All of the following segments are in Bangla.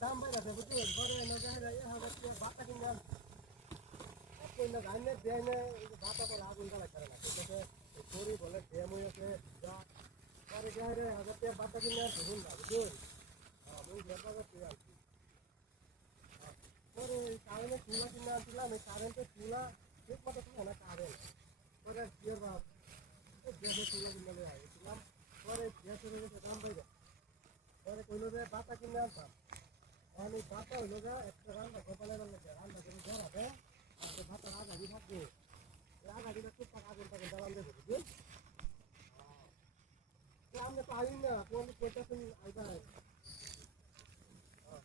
দাম বাইরে বুঝলি ঘরে ভাতটা কিনলাম ধানের দেয় না ভাতটা তো আগুন জ্বালা করে না করি বলে ড্যাম হয়েছে যা পরে যায় রে 1000 টাকা ভাতটা কিনে আর ধরুন না বুঝুন ওই ব্যাপারটা তুই আসবি পরে কারেন্টে চুলা কিনে আনছিলাম এই কারেন্টের চুলা ঠিক মতো ছিল না কারেন্ট পরে বিয়ের ভাত গ্যাসের চুলা কিনে আসছিলাম পরে গ্যাসের দাম বাইরে পরে কইলো যে ভাতটা কিনে আনতাম আমি ভাতটা হইলো যে একটা রান্না কপালে রান্না করে ধরাবে আর ভাতটা আগাড়ি থাকবে আগাড়িটা খুব আগুন টাগুন জ্বালান দেবে বুঝলি আমরা তো আইন না কোন কোথায় আইবা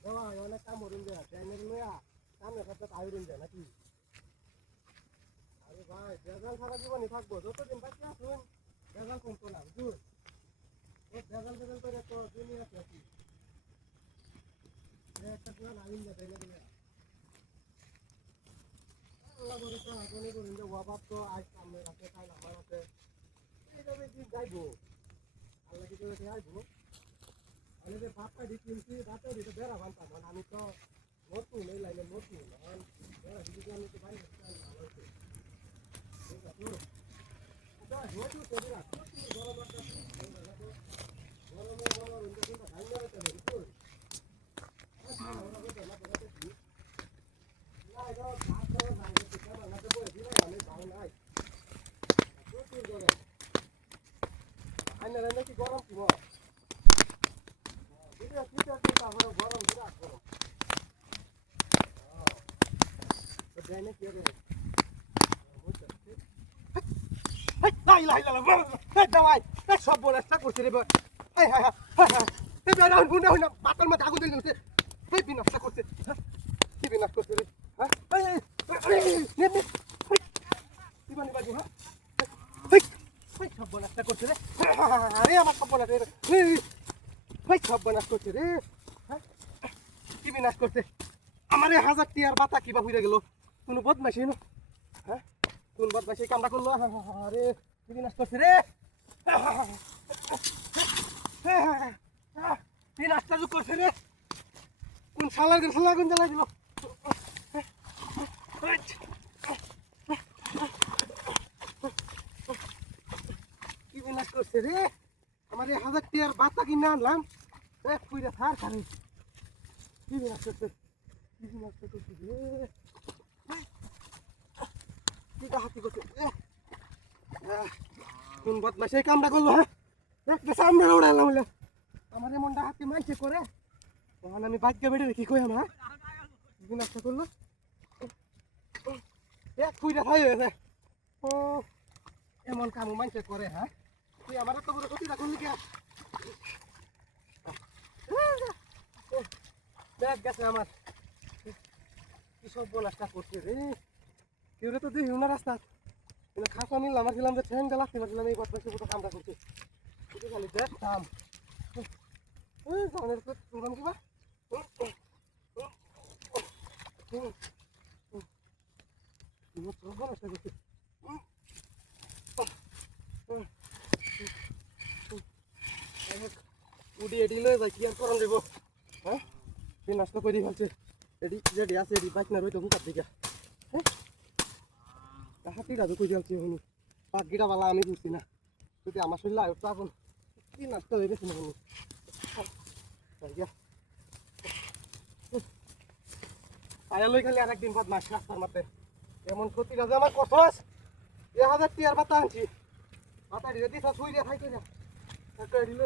দেওয়া অনেক কাম হরিণ দেয়া ট্যাঙ্গের লইয়া কামের সাথে আইরিন দেয় নাকি আরে ভাই বেজাল সারা জীবনই থাকবো যতদিন বাকি আসুন বেজাল কমতো না বুঝুন বেজাল বেজাল করে তো দুনিয়া আছে একটা পুরান আইন দেয় ট্যাঙ্গের লইয়া আল্লাহ বলে তো আপনি বলেন যে ওয়াবাব তো আজ সামনে আছে তাই আমার আছে এইভাবে দিন যাইবো আল্লাহ কি করে আইবো আমি যে বাপটা দিচ্ছি বাপটা দিতে বেড়া বানতাম আমি তো নতুন এই লাইনে নতুন বেড়া দিতে আমি তো বাইরে ভালো হচ্ছে ঠিক আছে নতুন করি না গরম একটা গরমে গরম কিন্তু ধান দেওয়া চলে বুঝুন আমি ভালো নাই প্রচুর গরম আইনা নাকি গরম কি গরম বিরাট গরম দেয় কি রে সব বলাটা করছে রে পাতার মধ্যে আগুন দিলে বিনাশটা করছে কি বিনাশ করছে রে সব বলাটা করছে রে আরে আমার সব বলা সব বিনাশ করছে রে কি বিনাশ করছে আমার 1000 টিয়ার বাতা কিবা হইয়া গেল কোন বদমাইশি না হ্যাঁ কোন বদমাইশি কামটা করলো আরে কি বিনাশ করছে রে বিনাশটা যে করছে রে কোন শালার আগুন জ্বালাই দিল কি বিনাশ করছে রে আমার 1000 টিয়ার বাতা কিনে আনলাম খুঁড়ে থার খারে কি বিনাশ করছে কি বিনাশ করছে রে কি হাতি করছে কোন বদমাইশি কামটা করলো হ্যাঁ একটা সামনে উড়ালাম বলে আমার এমনটা হাতি মাইছে করে তখন আমি বাক্যে বেড়ে কি কই হ্যাঁ বিনাশটা করলো খুঁড়ে থাই হয়েছে ও এমন কাম মাইছে করে হ্যাঁ তুই আমার তো বড় ক্ষতি রাখুন কে দেখ গেছে আমার কি সব বলাটা করছে রে কেউ তো দেখি না রাস্তা খাসা মিল আমার ছিলাম যে ঠ্যাংটা লাগতে পারছিলাম এই বদমাইশি মতো কামটা করছে শুধু খালি দেখ কাম জানের তুলবাম কিবা উডি এডি লয়ে যাই কি আর করান দেব হ্যাঁ বিনাশটা করে ফেলছে এডি যেডি আছে এডি বাইক না রইতো হুকার দিকে হাতিটা তো কই যাচ্ছে হনি পাখিটা বালা আমি বুঝছি না যদি আমার শরীর আয়ু তো এখন কি নষ্ট হয়ে গেছে না হনি আয়া লই খালি আরেকদিন বাদ মাছ রাস্তার মাঠে এমন ক্ষতিটা যে আমার কঠোর 1000 টিয়ার বাতা আনছি বাতা দিয়ে দিস শুই দিয়ে খাইতে না একটা দিলে